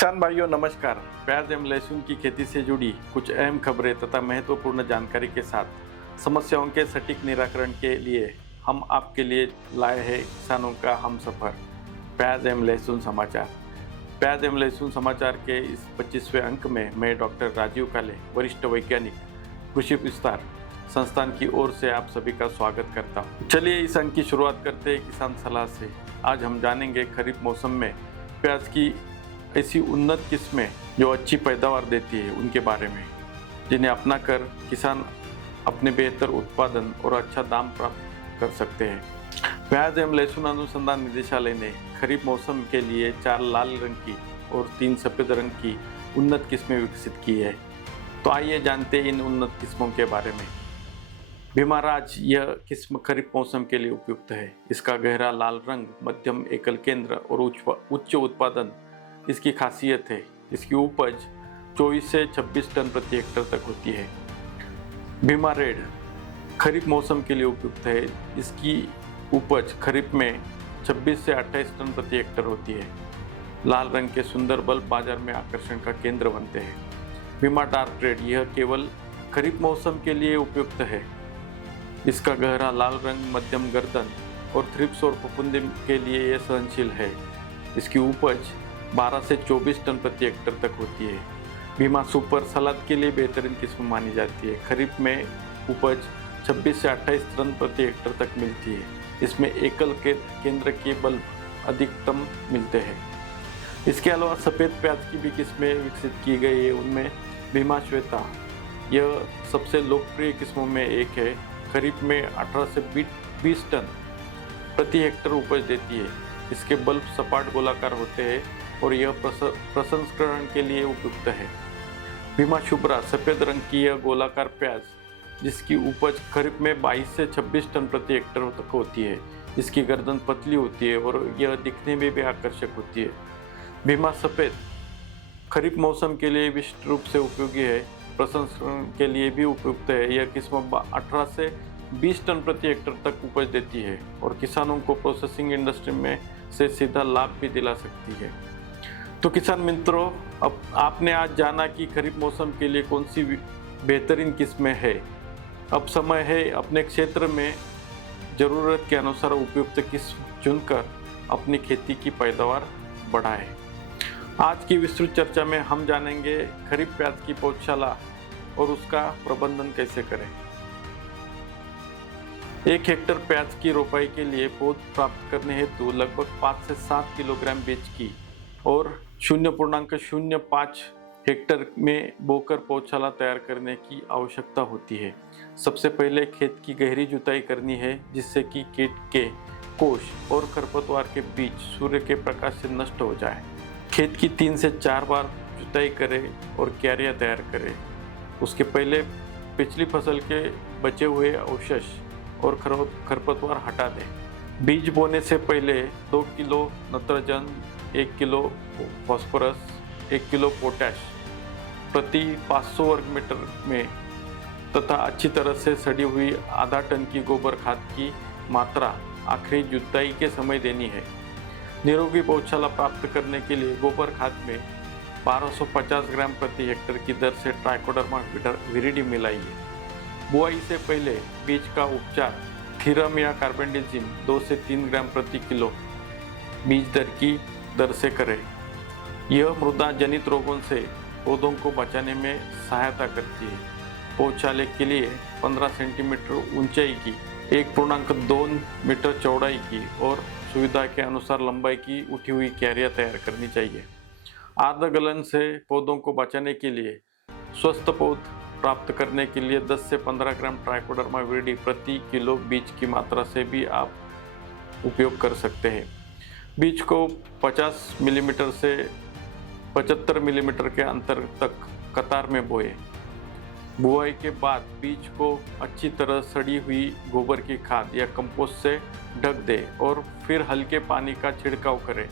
किसान भाइयों नमस्कार। प्याज एवं लहसुन की खेती से जुड़ी कुछ अहम खबरें तथा महत्वपूर्ण जानकारी के साथ समस्याओं के सटीक निराकरण के लिए हम आपके लिए लाए हैं किसानों का हमसफर प्याज एवं लहसुन समाचार। प्याज एवं लहसुन समाचार के इस 25वें अंक में मैं डॉक्टर राजीव काले, वरिष्ठ वैज्ञानिक, कृषि विस्तार संस्थान की ओर से आप सभी का स्वागत करता हूँ। चलिए इस अंक की शुरुआत करते हैं किसान सलाह से। आज हम जानेंगे खरीफ मौसम में प्याज की ऐसी उन्नत किस्में जो अच्छी पैदावार देती है उनके बारे में, जिन्हें अपनाकर किसान अपने बेहतर उत्पादन और अच्छा दाम प्राप्त कर सकते हैं। प्याज एवं लहसुन अनुसंधान निदेशालय ने खरीफ मौसम के लिए 4 लाल रंग की और 3 सफ़ेद रंग की उन्नत किस्में विकसित की है। तो आइए जानते हैं इन उन्नत किस्मों के बारे में। भीमाराज यह किस्म खरीफ मौसम के लिए उपयुक्त है। इसका गहरा लाल रंग, मध्यम एकल केंद्र और उच्च उत्पादन इसकी खासियत है। इसकी उपज 24 से 26 टन प्रति हेक्टर तक होती है। भीमा रेड खरीफ मौसम के लिए उपयुक्त है। इसकी उपज खरीफ में 26 से 28 टन प्रति हेक्टर होती है। लाल रंग के सुंदर बल्ब बाजार में आकर्षण का केंद्र बनते हैं। भीमा डार्क रेड यह केवल खरीफ मौसम के लिए उपयुक्त है। इसका गहरा लाल रंग, मध्यम गर्दन और थ्रिप्स और फफूंदी के लिए यह सहनशील है। इसकी उपज 12 से 24 टन प्रति हेक्टर तक होती है। भीमा सुपर सलाद के लिए बेहतरीन किस्म मानी जाती है। खरीफ में उपज 26 से 28 टन प्रति हेक्टर तक मिलती है। इसमें एकल के केंद्र के बल्ब अधिकतम मिलते हैं। इसके अलावा सफ़ेद प्याज की भी किस्में विकसित की गई है। उनमें भीमा श्वेता यह सबसे लोकप्रिय किस्मों में एक है। खरीफ में 18 से 20 टन प्रति हेक्टर उपज देती है। इसके बल्ब सपाट गोलाकार होते हैं और यह प्रसंस्करण के लिए उपयुक्त है। भीमा शुभ्रा सफ़ेद रंग की यह गोलाकार प्याज, जिसकी उपज खरीफ में 22 से 26 टन प्रति हेक्टर तक होती है। इसकी गर्दन पतली होती है और यह दिखने में भी आकर्षक होती है। भीमा सफ़ेद खरीफ मौसम के लिए विशिष्ट रूप से उपयोगी है। प्रसंस्करण के लिए भी उपयुक्त है। यह किस्म 18 से 20 टन प्रति हेक्टर तक उपज देती है और किसानों को प्रोसेसिंग इंडस्ट्री में से सीधा लाभ भी दिला सकती है। तो किसान मित्रों, अब आपने आज जाना कि खरीफ मौसम के लिए कौन सी बेहतरीन किस्में है। अब समय है अपने क्षेत्र में ज़रूरत के अनुसार उपयुक्त किस्म चुनकर अपनी खेती की पैदावार बढ़ाएं। आज की विस्तृत चर्चा में हम जानेंगे खरीफ प्याज की पौधशाला और उसका प्रबंधन कैसे करें। 1 हेक्टर प्याज की रोपाई के लिए पौध प्राप्त करने हेतु लगभग 5 से 7 किलोग्राम बीज की और 0.05 हेक्टर में बोकर पौधशाला तैयार करने की आवश्यकता होती है। सबसे पहले खेत की गहरी जुताई करनी है, जिससे कि कीट के कोष और खरपतवार के बीज सूर्य के प्रकाश से नष्ट हो जाए। खेत की 3 से 4 बार जुताई करें और क्यारियां तैयार करें। उसके पहले पिछली फसल के बचे हुए अवशेष और खरपतवार हटा दें। बीज बोने से पहले 2 किलो नत्रजन, 1 किलो फास्फोरस, 1 किलो पोटैश प्रति 500 वर्ग मीटर में तथा अच्छी तरह से सड़ी हुई आधा टन की गोबर खाद की मात्रा आखिरी जुताई के समय देनी है। निरोगी पौधशाला प्राप्त करने के लिए गोबर खाद में 1250 ग्राम प्रति हेक्टर की दर से ट्राइकोडर्मा विरिडी मिलाइए। बुआई से पहले बीज का उपचार थीरम या कार्बेंडाजिम 2 से 3 ग्राम प्रति किलो बीज दर की दर से करें। यह मृदा जनित रोगों से पौधों को बचाने में सहायता करती है। पौधशाले के लिए 15 सेंटीमीटर ऊंचाई की, 1.2 मीटर चौड़ाई की और सुविधा के अनुसार लंबाई की उठी हुई क्यारियां तैयार करनी चाहिए। आर्द्र गलन से पौधों को बचाने के लिए स्वस्थ पौध प्राप्त करने के लिए 10 से 15 ग्राम ट्राइकोडर्मा विरिडी प्रति किलो बीज की मात्रा से भी आप उपयोग कर सकते हैं। बीज को 50 मिलीमीटर से 75 मिलीमीटर के अंतर तक कतार में बोएं। बुआई के बाद बीज को अच्छी तरह सड़ी हुई गोबर की खाद या कंपोस्ट से ढक दें और फिर हल्के पानी का छिड़काव करें।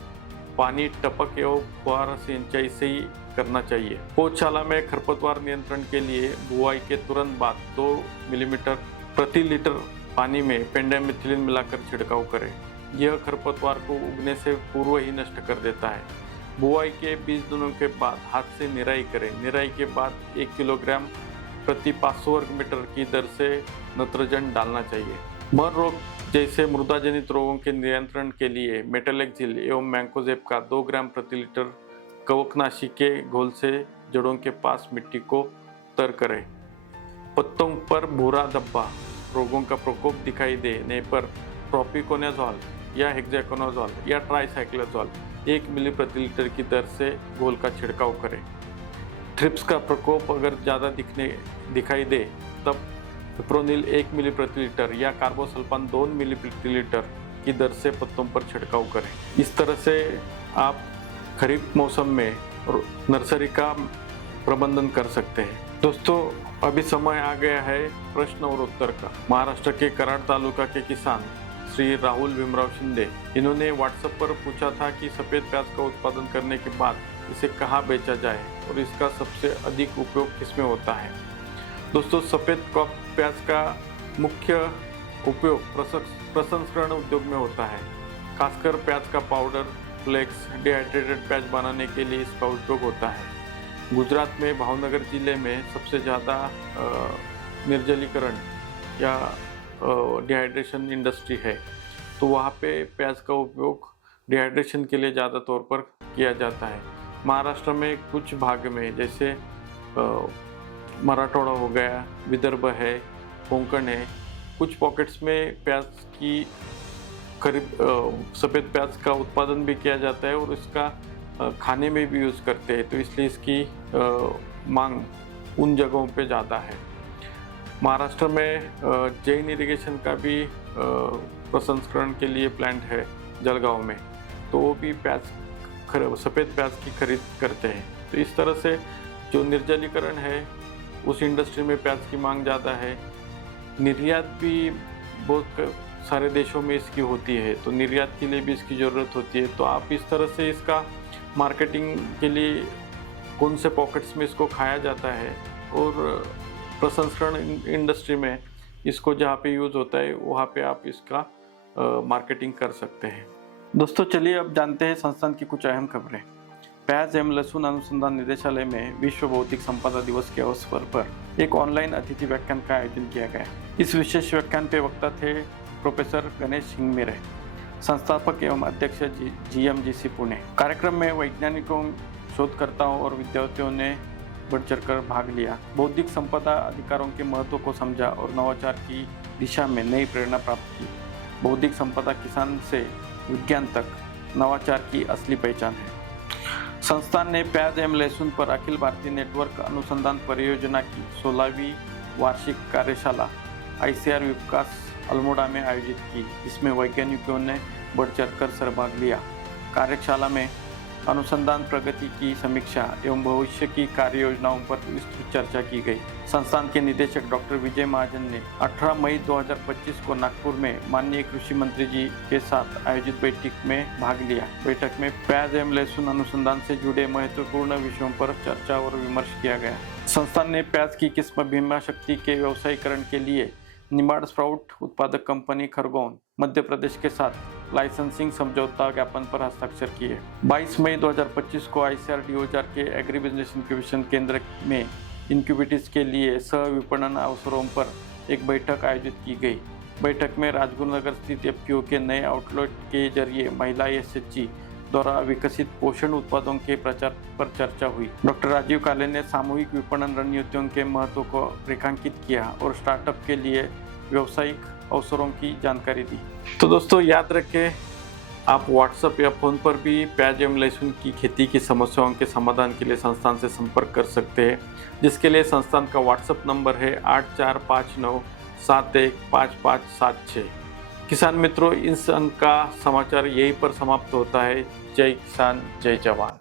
पानी टपक एवं फुहारा सिंचाई से ही करना चाहिए। पौधशाला में खरपतवार नियंत्रण के लिए बुआई के तुरंत बाद 2 मिलीमीटर प्रति लीटर पानी में पेंडामिथिलिन मिलाकर छिड़काव करें। यह खरपतवार को उगने से पूर्व ही नष्ट कर देता है। बुआई के 20 दिनों के बाद हाथ से निराई करें। निराई के बाद 1 किलोग्राम प्रति 500 वर्ग मीटर की दर से नत्रजन डालना चाहिए। मर रोग जैसे मृदा जनित रोगों के नियंत्रण के लिए मेटलेक्सिल एवं मैंकोजेब का 2 ग्राम प्रति लीटर कवकनाशी के घोल से जड़ों के पास मिट्टी को तर करें। पत्तों पर भूरा धब्बा रोगों का प्रकोप दिखाई देने पर प्रोपिकोनाज़ोल या हेक्साकोनाज़ोल या ट्राइसाइक्लोज़ोल 1 मिली प्रति लीटर की दर से घोल का छिड़काव करें। थ्रिप्स का प्रकोप अगर ज़्यादा दिखाई दे तब फिप्रोनिल 1 मिली प्रति लीटर या कार्बोसल्फान 2 मिली प्रति लीटर की दर से पत्तों पर छिड़काव करें। इस तरह से आप खरीफ मौसम में नर्सरी का प्रबंधन कर सकते हैं। दोस्तों, अभी समय आ गया है प्रश्न और उत्तर का। महाराष्ट्र के कराड तालुका के किसान श्री राहुल भीमराव शिंदे, इन्होंने व्हाट्सएप पर पूछा था कि सफ़ेद प्याज का उत्पादन करने के बाद इसे कहाँ बेचा जाए और इसका सबसे अधिक उपयोग किसमें होता है। दोस्तों, सफ़ेद प्याज का मुख्य उपयोग प्रसंस्करण उद्योग में होता है। खासकर प्याज का पाउडर, फ्लेक्स, डिहाइड्रेटेड प्याज बनाने के लिए इसका उपयोग होता है। गुजरात में भावनगर जिले में सबसे ज़्यादा निर्जलीकरण या डिहाइड्रेशन इंडस्ट्री है, तो वहाँ पे प्याज का उपयोग डिहाइड्रेशन के लिए ज़्यादा तौर पर किया जाता है। महाराष्ट्र में कुछ भाग में जैसे मराठवाड़ा हो गया, विदर्भ है, कोंकण है, कुछ पॉकेट्स में प्याज की सफ़ेद प्याज का उत्पादन भी किया जाता है और इसका खाने में भी यूज़ करते हैं, तो इसलिए इसकी मांग उन जगहों पे ज़्यादा है। महाराष्ट्र में जैन इरिगेशन का भी प्रसंस्करण के लिए प्लांट है जलगांव में, तो वो भी सफ़ेद प्याज की खरीद करते हैं। तो इस तरह से जो निर्जलीकरण है उस इंडस्ट्री में प्याज की मांग ज़्यादा है। निर्यात भी बहुत सारे देशों में इसकी होती है, तो निर्यात के लिए भी इसकी ज़रूरत होती है। तो आप इस तरह से इसका मार्केटिंग के लिए कौन से पॉकेट्स में इसको खाया जाता है और प्रसंस्करण इंडस्ट्री में इसको जहाँ पे यूज़ होता है वहाँ पे आप इसका मार्केटिंग कर सकते हैं। दोस्तों, चलिए अब जानते हैं संस्थान की कुछ अहम खबरें। प्याज एवं लहसुन अनुसंधान निदेशालय में विश्व बौद्धिक संपदा दिवस के अवसर पर एक ऑनलाइन अतिथि व्याख्यान का आयोजन किया गया। इस विशेष व्याख्यान पे वक्ता थे प्रोफेसर गणेश हिंगमिरे, संस्थापक एवं अध्यक्ष GMGC पुणे। कार्यक्रम में वैज्ञानिकों, शोधकर्ताओं और विद्यार्थियों ने बढ़ चढ़कर भाग लिया, बौद्धिक संपदा अधिकारों के महत्व को समझा और नवाचार की दिशा में नई प्रेरणा प्राप्त की। बौद्धिक संपदा किसान से विज्ञान तक नवाचार की असली पहचान है। संस्थान ने प्याज एवं लहसुन पर अखिल भारतीय नेटवर्क अनुसंधान परियोजना की 16वीं वार्षिक कार्यशाला ICAR विकास अल्मोड़ा में आयोजित की, जिसमें वैज्ञानिकों ने बढ़ चढ़कर सहभाग लिया। कार्यशाला में अनुसंधान प्रगति की समीक्षा एवं भविष्य की कार्य योजनाओं पर विस्तृत चर्चा की गई। संस्थान के निदेशक डॉक्टर विजय महाजन ने 18 मई 2025 को नागपुर में माननीय कृषि मंत्री जी के साथ आयोजित बैठक में भाग लिया। बैठक में प्याज एवं लहसुन अनुसंधान से जुड़े महत्वपूर्ण विषयों पर चर्चा और विमर्श किया गया। संस्थान ने प्याज की किस्म भीमा शक्ति के व्यवसायीकरण के लिए निमाड़ स्प्राउट उत्पादक कंपनी खरगोन, मध्य प्रदेश के साथ लाइसेंसिंग समझौता ज्ञापन पर हस्ताक्षर किए। 22 मई 2025 को ICAR DOR के एग्री बिजनेस इंक्यूबेशन केंद्र में इंक्यूबिटीज के लिए सह विपणन अवसरों पर एक बैठक आयोजित की गई। बैठक में राजगुरुनगर स्थित FPO के नए आउटलेट के जरिए महिला SHG द्वारा विकसित पोषण उत्पादों के प्रचार पर चर्चा हुई। डॉक्टर राजीव काले ने सामूहिक विपणन रणनीतियों के महत्व को रेखांकित किया और स्टार्टअप के लिए व्यावसायिक अवसरों की जानकारी दी। तो दोस्तों, याद रखें, आप व्हाट्सएप या फ़ोन पर भी प्याज एवं लहसुन की खेती की समस्याओं के समाधान के लिए संस्थान से संपर्क कर सकते हैं, जिसके लिए संस्थान का व्हाट्सएप नंबर है 8459715576। किसान मित्रों, इस अंक का समाचार यहीं पर समाप्त होता है। जय किसान, जय जवान।